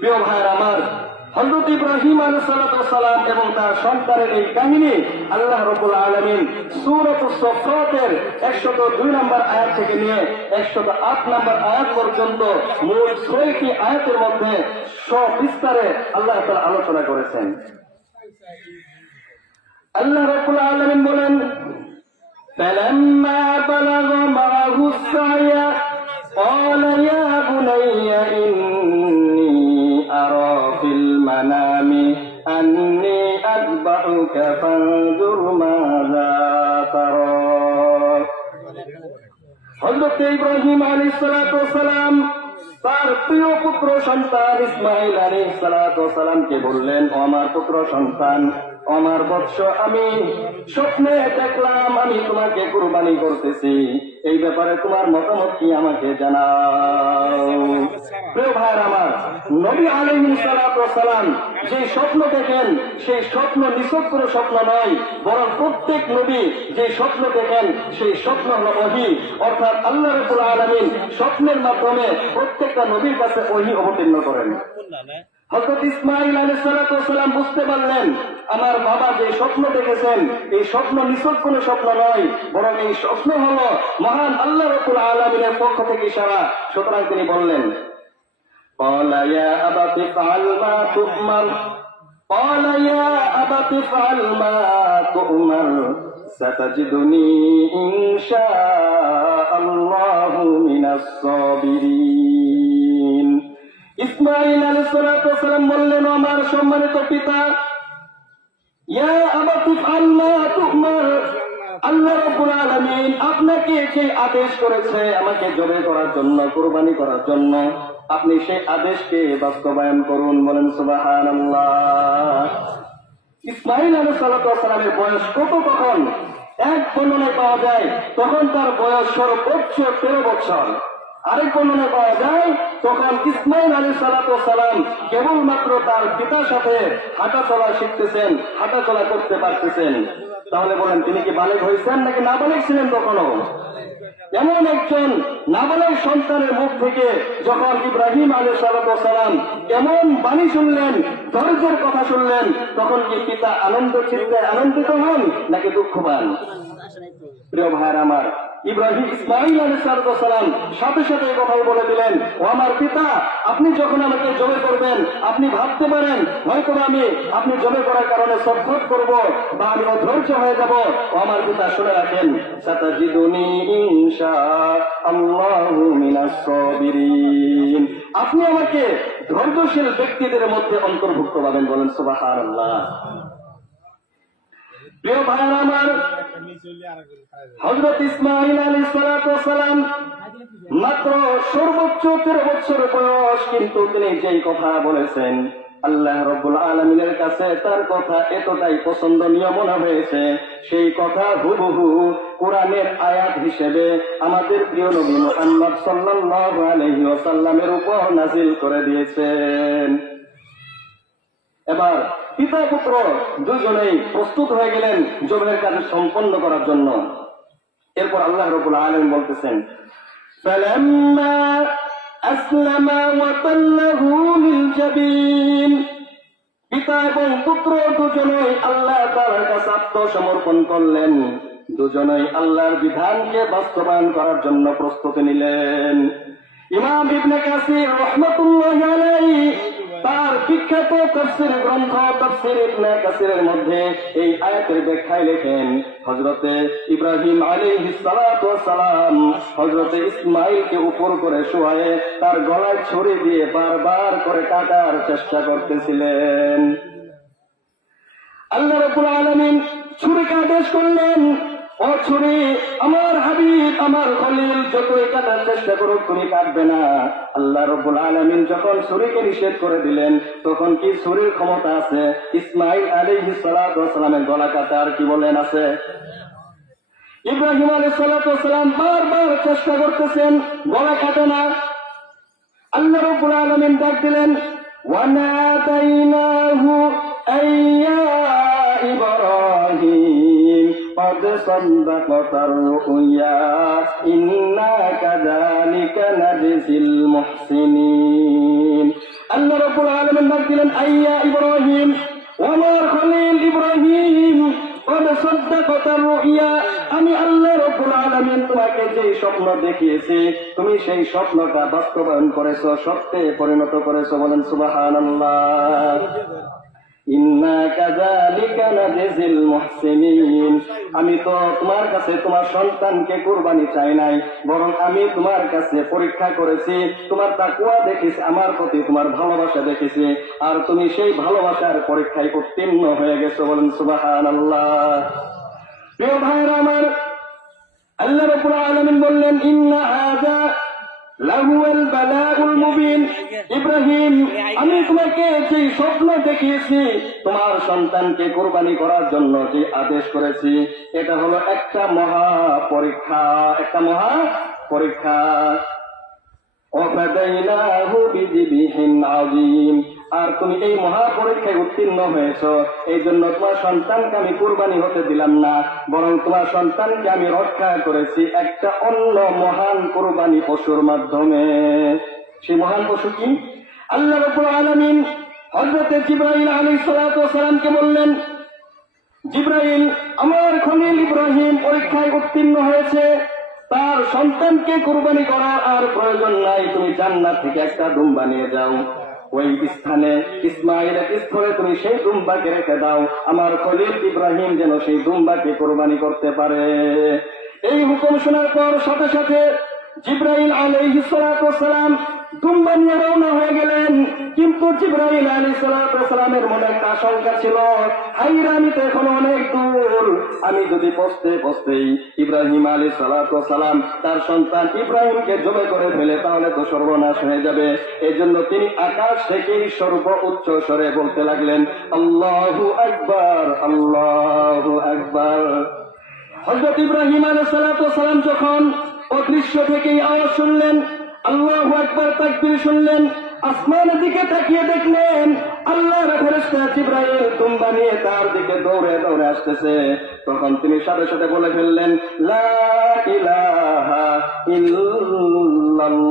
প্রিয় ভাইয়ের আমার, হযরত ইব্রাহিম আলাইহিস সালাম এবং তার সন্তানের এই কাহিনী আল্লাহ রাব্বুল আলামিন সূরাতুস সাফফাতের 102 নম্বর আয়াত থেকে নিয়ে 108 নম্বর আয়াত পর্যন্ত মূল 6টি আয়াতের মধ্যে সবিস্তারে আল্লাহ তাআলা আলোচনা করেছেন। আল্লাহ রাব্বুল আলামিন বলেন, فَلَمَّا بَلَغَ مَعَهُ السَّعْيَ قَالَ يَا بُنَيَّ إِنِّي أَرَى فِي الْمَنَامِ أَنِّي أَذْبَحُكَ فَانظُرْ مَاذَا تَرَىٰ। হযরত ইব্রাহিম আলাইহিস সালাম তার প্রিয় পুত্র সন্তান ইসমাঈল আলাইহিস সালামকে বললেন, ও আমার পুত্র সন্তান, আমার বৎস, আমি স্বপ্নে দেখলাম আমি তোমাকে কুরবানি করতেছি, এই ব্যাপারে তোমার মতামত কি আমাকে জানাও। প্রিয় ভাইয়ের আমার, নবী আলাইহিস সালাম যে স্বপ্ন দেখেন সেই স্বপ্ন নিছক কোনো স্বপ্ন নয়, বরং প্রত্যেক নবী যে স্বপ্ন দেখেন সেই স্বপ্ন হল ওহী, অর্থাৎ আল্লাহ রাব্বুল আলামিন স্বপ্নের মাধ্যমে প্রত্যেকটা নবীর কাছে ওহী অবতীর্ণ করেন। হযরত ইসমাঈল আলাইহিস সালাম বুঝতে পারলেন আমার বাবা যে স্বপ্ন দেখেছেন এই স্বপ্ন নিছক কোনো স্বপ্ন নয়, বরং এই স্বপ্ন হল মহান আল্লাহ রাব্বুল আলামিনের পক্ষ থেকে ইশারা। সুতরাং তিনি বললেন, قال يا أبت افعل ما تؤمر قال يا أبت افعل ما تؤمر ستجدني إن شاء الله من الصابرين। ইসমাঈল আলাইহিস সালাম বললেন, আমার সম্মানিত পিতা, ইয়া আবাতি ইফআল মা তু'মার, আল্লাহ রাব্বুল আলামিন আপনাকে যে আদেশ করেছে আমাকে জবাই করার জন্য, কুরবানি করার জন্য, আপনি সেই আদেশকে বাস্তবায়ন করুন। বলেন সুবহানাল্লাহ। ইসমাঈল আলাইহিস সালামের বয়স কত তখন? এক বর্ণনায় পাওয়া যায় তখন তার বয়স সর্বোচ্চ 13 বছর। আরেক বর্ণনায় পাওয়া যায় তখন ইসমাঈল আলাইহিস সালাম কেবলমাত্র তার পিতার সাথে হাঁটা চলা শিখতেছেন, হাঁটা চলা করতে পারতেছেন। তাহলে বলেন তিনি কি বালেগ হয়েছেন নাকি নাবালেগ ছিলেন তখনও? এমন একজন নাবালেগ সন্তানের মুখ থেকে যখন ইব্রাহিম আলাইহিস সালাম এমন বাণী শুনলেন, ধৈর্যের কথা শুনলেন, তখন কি পিতা আনন্দ চিত্তে আনন্দিত হন নাকি দুঃখ পান? প্রিয় ভাইয়ের আমার, ইসমাঈল আলাইহিস সালাম সাথে সাথে এই কথাই বলে দিলেন, ও আমার পিতা, আপনি যখন আমাকে জবাই করবেন আপনি ভাবতে পারেন হয়তো আমি আপনি জবাই করার কারণে ছটফট করব বা আমি অধৈর্য হয়ে যাব। ও আমার পিতা, শুনে রাখেন, সাতাজিদুনি ইনশাআল্লাহু মিনাস সাবিরিন, আপনি আমাকে ধৈর্যশীল ব্যক্তিদের মধ্যে অন্তর্ভুক্ত পাবেন। বলেন সুবহানাল্লাহ। প্রিয় ভাইয়েরা আমার, হযরত ইসমাঈল আলাইহিস সালাম মাত্র সর্বোচ্চ 13 বছর বয়স, কিন্তু তিনি যেই কথা বলেছেন আল্লাহ রাব্বুল আলামিনের কাছে তার কথা এতটাই পছন্দনীয় মনে হয়েছে, সেই কথা হুবহু কোরআনের আয়াত হিসেবে আমাদের প্রিয় নবী মুহাম্মদ সাল্লাল্লাহু আলাইহি ওয়াসাল্লামের উপর নাযিল করে দিয়েছেন। এবার পিতা পুত্র দুজনেই প্রস্তুত হয়ে গেলেন জবাইয়ের কাজ সম্পন্ন করার জন্য। এরপর আল্লাহ রাব্বুল আলামিন বলতেছেন, ফালাম্মা আসলামা ওয়া তাল্লাহু লিল জাবিন, পিতা এবং পুত্র দুজনেই আল্লাহ তাআলার কাছে আত্মসমর্পণ করলেন, দুজনেই আল্লাহর বিধানকে বাস্তবায়ন করার জন্য প্রস্তুতি নিলেন। ইমাম ইবনে কাসির রাহমাতুল্লাহি আলাইহি তার বিখ্যাত তাফসীর গ্রন্থ তাফসীর ইবনে কাসিরের মধ্যে এই আয়াতের ব্যাখ্যায় লেখেন, হযরতে ইব্রাহিম আলাইহিস সালাম হযরতে ইসমাঈলকে উপর করে শোয়ায়ে তার গলায় ছুরি দিয়ে বারবার করে কাটার চেষ্টা করতেছিলেন। আল্লাহ রাব্বুল আলামিন ছুরিকে আদেশ করলেন, ও ছুরি, আমার হাবিব, আমার খলিল, যতই কাটার চেষ্টা করুক তুমি কাটবে না। আল্লাহ রাব্বুল আলামিন যখন ছুরিকে নিষেধ করে দিলেন তখন কি ছুরির ক্ষমতা আছে ইসমাঈল আলাইহিস সালামের গলা কাটার? কি বলেন আছে? ইব্রাহিম আলাইহিস সালাম বারবার চেষ্টা করতেছেন, গলা কাটে না। আল্লাহ রাব্বুল আলামিন ডাক দিলেন, ওয়ানাদাইনাহু আইয়া ইব্রাহিম قد صدقت الرؤيا إنا كذلك نجزي المحسنين। আল্লাহ আল্লাহ রাব্বুল আলামিন ডাক দিলেন, আইয়া ইব্রাহিম, ও আমার খলিল ইব্রাহিম, قد صدقت الرؤيا, আমি আল্লাহ রাব্বুল আলামিন তোমাকে যে স্বপ্ন দেখিয়েছি তুমি সেই স্বপ্নটা বাস্তবায়ন করেছো, সত্যে পরিণত করেছো। বলেন সুবহানাল্লাহ। ইন্না কাযালিকা নাজিল মুহসিনিন, আমি তো তোমার কাছে তোমার সন্তানকে কুরবানি চাই নাই, বরং আমি তোমার কাছে পরীক্ষা করেছি, তোমার তাকওয়া দেখেছি, আমার প্রতি তোমার ভালোবাসা দেখেছি, আর তুমি সেই ভালোবাসার পরীক্ষায় উত্তীর্ণ হয়ে গেছো। বলেন সুবহানাল্লাহ। প্রিয় ভাইরা আমার, আল্লাহ রাব্বুল আলামিন বললেন, ইন্না হাযা লাহুয়াল বালাউল মুবিন, ইব্রাহিম আমি তোমাকে যে স্বপ্ন দেখিয়েছি তোমার সন্তানকে কুরবানি করার জন্য যে আদেশ করেছি, এটা হলো একটা মহা পরীক্ষা, একটা মহা পরীক্ষা। ওয়াফাদাইনাহু বিযিবহিন আযীম, আর তুমি এই মহা পরীক্ষায় উত্তীর্ণ হয়েছো, এই জন্য তোমার সন্তানকে আমি কুরবানি হতে দিলাম না, বরং তোমার সন্তানকে আমি রক্ষা করেছি একটা অন্য মহান কুরবানি পশুর মাধ্যমে। সেই মহান পশু কি? আল্লাহ রাব্বুল আলামিন হযরত জিবরাইল আলাইহিস সালাতু ওয়াস সালামকে বললেন, জিবরাইল, আমার খলিল ইব্রাহিম পরীক্ষায় উত্তীর্ণ হয়েছে, তার সন্তানকে কুরবানি করার আর প্রয়োজন নাই, তুমি জান্নাত থেকে একটা দুম্বা নিয়ে যাও, ওই স্থানে ইসমাইলের স্থলে তুমি সেই দুম্বাকে রেখে দাও, আমার খলিল ইব্রাহিম যেন সেই দুম্বাকে কুরবানি করতে পারে। এই হুকুম শোনার পর সাথে সাথে জিবরাইল আলাইহিস সালাতু ওয়াস সালাম দুম্বা নিয়ে রওনা হয়ে গেলেন। কিন্তু জিবরাইল আলাইহিস সালাতু ওয়াস সালামের মনে একটা আশঙ্কা ছিল, হায়রে আমি তো এখন অনেক দূর, আমি যদি পৌঁছতেই ইব্রাহিম আলাইহিস সালাতু ওয়াস সালাম তার সন্তান ইব্রাহিমকে জবে করে ফেলে তাহলে তো সর্বনাশ হয়ে যাবে। এজন্য তিনি আকাশ থেকেই সর্ব উচ্চ স্বরে বলতে লাগলেন, আল্লাহু আকবার, আল্লাহু আকবার। হযরত ইব্রাহিম আলাইহিস সালাতু ওয়াস সালাম যখন অদৃশ্য থেকেই আওয়াজ শুনলেন, আল্লাহু আকবার তাকবীর শুনলেন, আসমানের দিকে তাকিয়ে দেখলেন আল্লাহর ফেরেশতা জিবরাইল দুম্বা নিয়ে তার দিকে দৌড়ে দৌড়ে আসতেছে। তখন তিনি সাথে সাথে বলে ফেললেন, লা ইলাহা ইল্লাল্লাহ।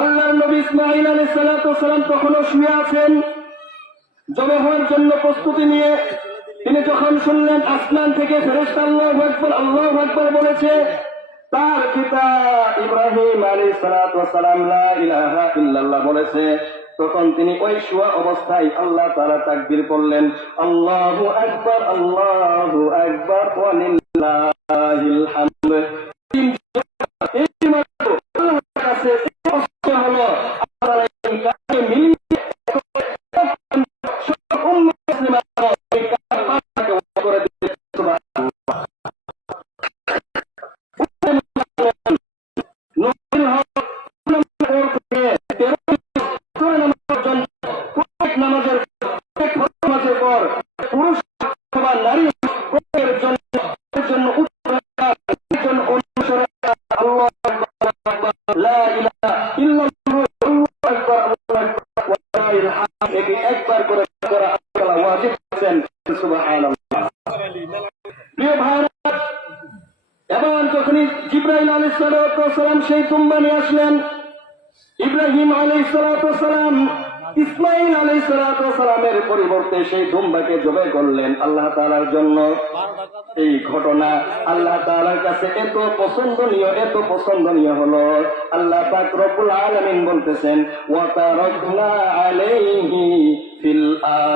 আল্লাহর নবী ইসমাঈল আলাইহিস সালাতু ওয়াস সালাম তখনও শুয়ে আছেন, জবে হওয়ার জন্য প্রস্তুতি নিয়ে। তিনি যখন শুনলেন আসমান থেকে ফেরেশতা আল্লাহু আকবার, আল্লাহু আকবার বলেছে, তার পিতা ইব্রাহিম আলাইহিস সালাতু ওয়াস সালাম লা ইলাহা ইল্লাল্লাহ বলেছে, তখন তিনি ওই শোয়া অবস্থায় আল্লাহ তাআলা তাকবীর করলেন, আল্লাহু আকবার, আল্লাহু আকবার, ওয়া লিল্লাহিল হামদ। এই মাত্র আল্লাহর কাছে স্পষ্ট হলো, আপনারা এই কাজে মিলিয়ে উম্মত মুসলিমা এই কাজটাকে করে দিতে সুবহানাল্লাহ। পুরুষ অথবা নারী প্রত্যেকের জন্য আল্লাহু আকবার, লা ইলাহা ইল্লাল্লাহু, আল্লাহু আকবার, আল্লাহু আকবার, ওয়া লিল্লাহিল হামদ। এটি একবার করে করা আল্লাহ ওয়াজিব করেছেন। সুবহানাল্লাহ। প্রিয় ভাইরা, এবার যখনই জিবরাইল আলাইহিস সালাতু ওয়াস সালাম সেই দুম্বা নিয়ে আসলেন, ইব্রাহিম আলাইহিস সালাতু ওয়াস সালাম ইসমাঈল আলাইহিস সালাতু ওয়াস সালামের পরিবর্তে সেই দুম্বাকে জবাই করলেন আল্লাহ তাআলার জন্য। এই ঘটনা আল্লাহ তাআলার কাছে এত পছন্দনীয় হলো, আল্লাহ পাক রব্বুল আলামিন বলতেছেন, ওয়া তারাকনা আলাইহি ফিল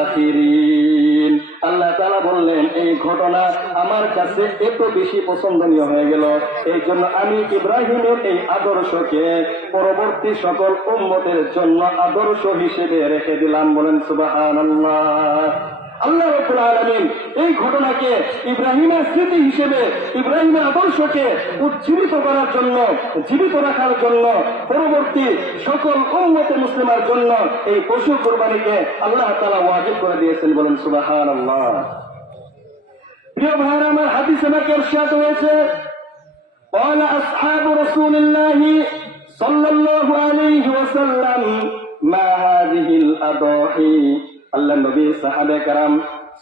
আখিরিন। আল্লাহ তাআলা বললেন, এই ঘটনা আমার কাছে এত বেশি পছন্দনীয় হয়ে গেল, এই জন্য আমি ইব্রাহিমের এই আদর্শকে পরবর্তী সকল উম্মতের জন্য আদর্শ হিসেবে রেখে দিলাম। বলেন সুবহানাল্লাহ। আল্লাহ রাব্বুল আলামিন এই ঘটনাকে ইব্রাহিমের স্মৃতি হিসেবে, ইব্রাহিমের আদর্শকে উজ্জীবিত করার জন্য, জীবিত রাখার জন্য, পরবর্তী সকল উম্মতে মুসলিমার জন্য এই পশু কুরবানিকে আল্লাহ তাআলা ওয়াজিব করে দিয়েছেন। বলেন সুবহানাল্লাহ। প্রিয় ভাইরা আমার, হাদিসে নাকি ইরশাদ হয়েছে, قال أصحاب رسول الله صلى الله عليه وسلم ما هذه الأضاحي। আল্লাহ নবী সাহাবে কেরাম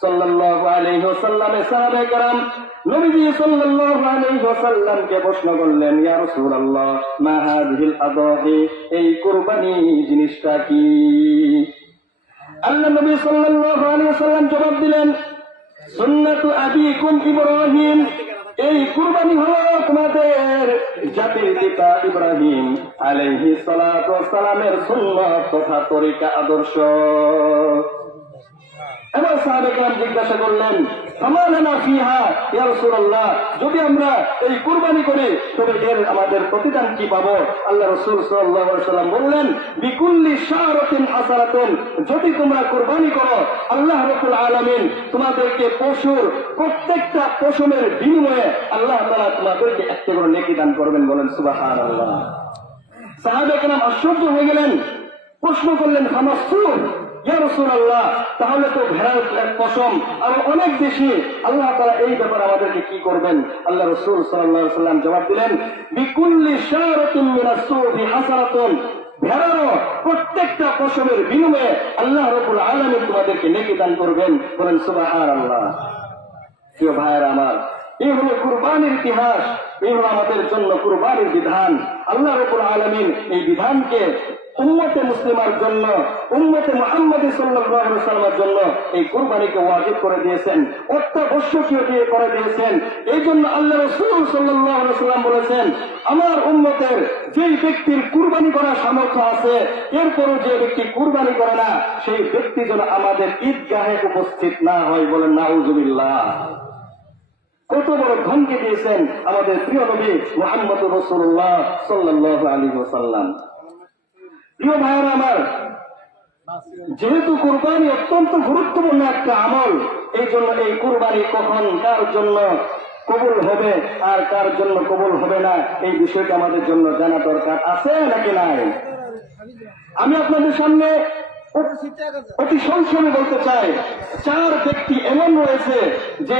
সাল্লাল্লাহু আলাইহি ওয়াসাল্লামের সাহাবায়ে কেরাম নবীজি সাল্লাল্লাহু আলাইহি ওয়াসাল্লামকে প্রশ্ন করলেন, ইয়া রাসূলুল্লাহ মা হাযিহিল আদাহি, এই কুরবানি জিনিসটা কি? আল্লাহ নবী সাল্লাল্লাহু আলাইহি ওয়াসাল্লাম জবাব দিলেন, সুন্নাতু আবিকুম ইব্রাহিম, এই কুরবানি হলো তোমাদের জাতির পিতা ইব্রাহিম আলাইহিস সালাতু ওয়াস সালামের সুন্নাত তথা তরিকা আদর্শ। এবার সাহাবায়ে কেরাম জিজ্ঞাসা করলেন, ফামা লানা ফিহা ইয়া রাসূলুল্লাহ, যদি আমরা এই কুরবানি করি তবে এর আমাদের প্রতিদান কি পাবো? আল্লাহ রাসূল সাল্লাল্লাহু আলাইহি ওয়াসাল্লাম বললেন, বিকুল্লি শারাতিন হাসারাতুন, যদি তোমরা কুরবানি করো আল্লাহ রাব্বুল আলামিন তোমাদেরকে পশুর প্রত্যেকটা পশমের বিনিময়ে আল্লাহ তাআলা তোমাদেরকে একটা করে নেকি দান করবেন। বলেন সুবহানাল্লাহ। সাহাবায়ে কেরাম আশ্চর্য হয়ে গেলেন, প্রশ্ন করলেন, ফামাসুর ইয়া রাসূলুল্লাহ, তাহলে তো ভেড়ার পশম আর অনেক বেশি, আল্লাহ তাআলা এই ব্যাপারে আমাদেরকে কি করবেন? আল্লাহ রাসূল সাল্লাল্লাহু আলাইহি ওয়াসাল্লাম জবাব দিলেন, বিকুল্লি শারাতিন মিনাস সুফি হাসারাতুন, ভেড়ারও প্রত্যেকটা পশমের বিনিময়ে আল্লাহ রাব্বুল আলামিন তোমাদেরকে নেকি দান করবেন। বলেন সুবহানাল্লাহ। প্রিয় ভাইয়েরা আমার, এই হলো কুরবানির ইতিহাস, এই হলো আমাদের জন্য কুরবানির বিধান। আল্লাহ রাব্বুল আলামিন এই বিধানকে উম্মতে মুসলিমার জন্য, উম্মতে মুহাম্মদী সাল্লাল্লাহু আলাইহি ওয়াসাল্লামের জন্য এই কুরবানিকে ওয়াজিব করে দিয়েছেন, অত্যাবশ্যকীয় দিয়ে করে দিয়েছেন। এই জন্য আল্লাহ রাসূল সাল্লাল্লাহু আলাইহি ওয়াসাল্লাম বলেছেন, আমার উম্মতের যেই ব্যক্তির কুরবানি করার সামর্থ্য আছে, এরপরও যে ব্যক্তি কুরবানি করে না, সেই ব্যক্তি যেন আমাদের ঈদগাহে উপস্থিত না হয়। বলেন নাউযুবিল্লাহ। কত বড় ধমকি দিয়েছেন আমাদের প্রিয় নবী মুহাম্মদ রাসূলুল্লাহ সাল্লাল্লাহু আলাইহি ওয়াসাল্লাম। প্রিয় ভাইয়েরা আমার, যেহেতু কুরবানি অত্যন্ত গুরুত্বপূর্ণ একটা আমল, এই জন্য এই কুরবানি কখন কার জন্য কবুল হবে আর কার জন্য কবুল হবে না, এই বিষয়টা আমাদের জন্য জানা দরকার আছে নাকি নাই? আমি আপনাদের সামনে অতি সংক্ষেপে বলতে চাই, 4 ব্যক্তি এমন রয়েছে যে